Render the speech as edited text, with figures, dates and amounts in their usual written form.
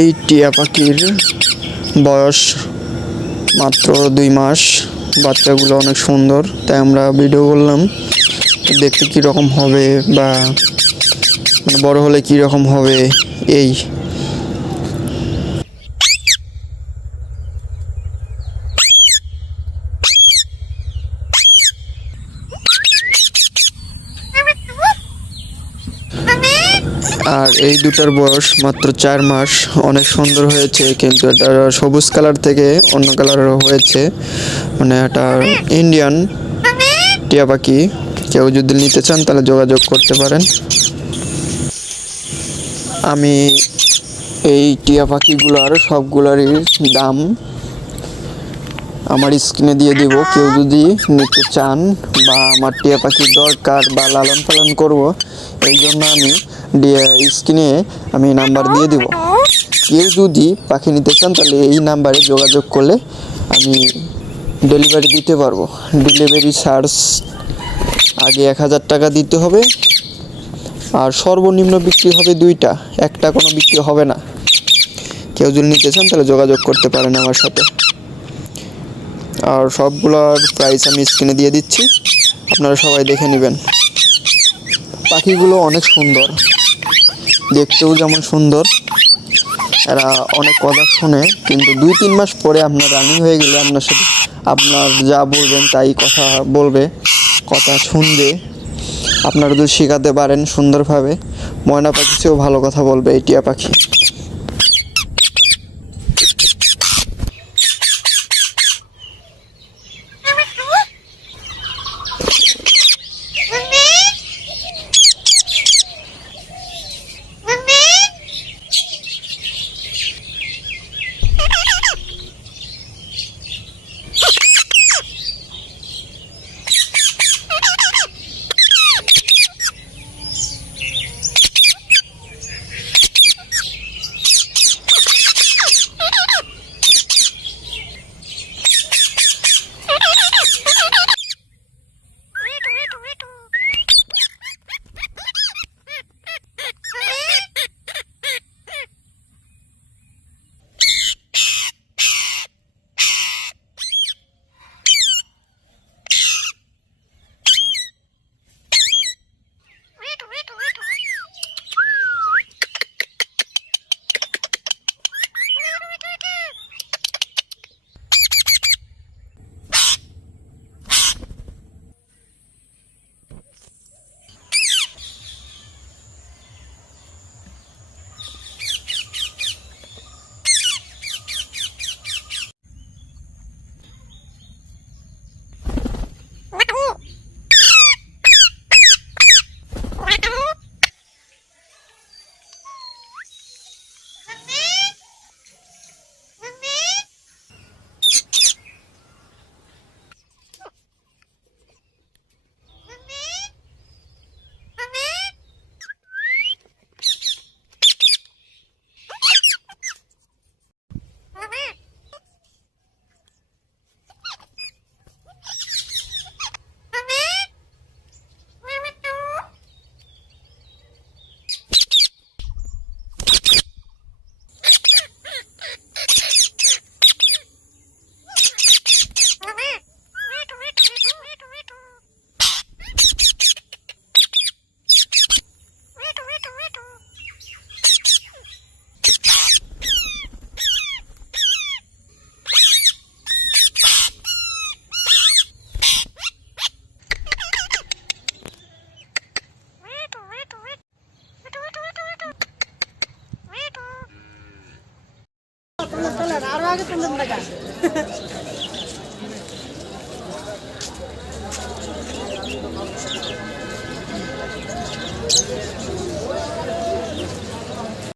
এই টিয়া পাখির বয়স মাত্র 2 মাস। বাচ্চাগুলো অনেক সুন্দর, তাই আমরা ভিডিও করলাম দেখতে কীরকম হবে বা বড় হলে কীরকম হবে। এই আর এই দুটার বয়স মাত্র 4 মাস। অনেক সুন্দর হয়েছে, কিন্তু এটা সবুজ কালার থেকে অন্য কালারের হয়েছে। মানে এটা ইন্ডিয়ান টিয়া পাখি। কেউ যদি নিতে চান তাহলে যোগাযোগ করতে পারেন। আমি এই টিয়া পাখিগুলোর সবগুলোরই দাম আমার স্ক্রিনে দিয়ে দিব। কেউ যদি নিতে চান বা আমার টিয়া পাখির দরকার বা লালন পালন করব, এই জন্য আমি স্ক্রিনে নাম্বার দিয়ে দিব। কেউ যদি পাখি নিতে চান তাহলে এই নাম্বারে যোগাযোগ করলে আমি ডেলিভারি দিতে পারবো। ডেলিভারি চার্জ আগে 1000 টাকা দিতে হবে, আর সর্বনিম্ন বিক্রি হবে 2টা, একটা কোনো বিক্রি হবে না। কেউ যদি নিতে চান তাহলে যোগাযোগ করতে পারেন আমার সাথে। আর সবগুলোর প্রাইস আমি স্ক্রিনে দিয়ে দিচ্ছি, আপনারা সবাই দেখে নেবেন। পাখিগুলো অনেক সুন্দর, দেখতেও যেমন সুন্দর। এরা অনেক কথা শুনে, কিন্তু 2-3 মাস পরে আপনার রানিং হয়ে গেলে আপনার সাথে আপনার যা বলবেন তাই কথা বলবে, কথা শুনবে। আপনারা যদি শেখাতে পারেন সুন্দরভাবে, ময়না পাখির চেয়েও ভালো কথা বলবে এই টিয়া পাখি। আরো আগে তোমরা টাকা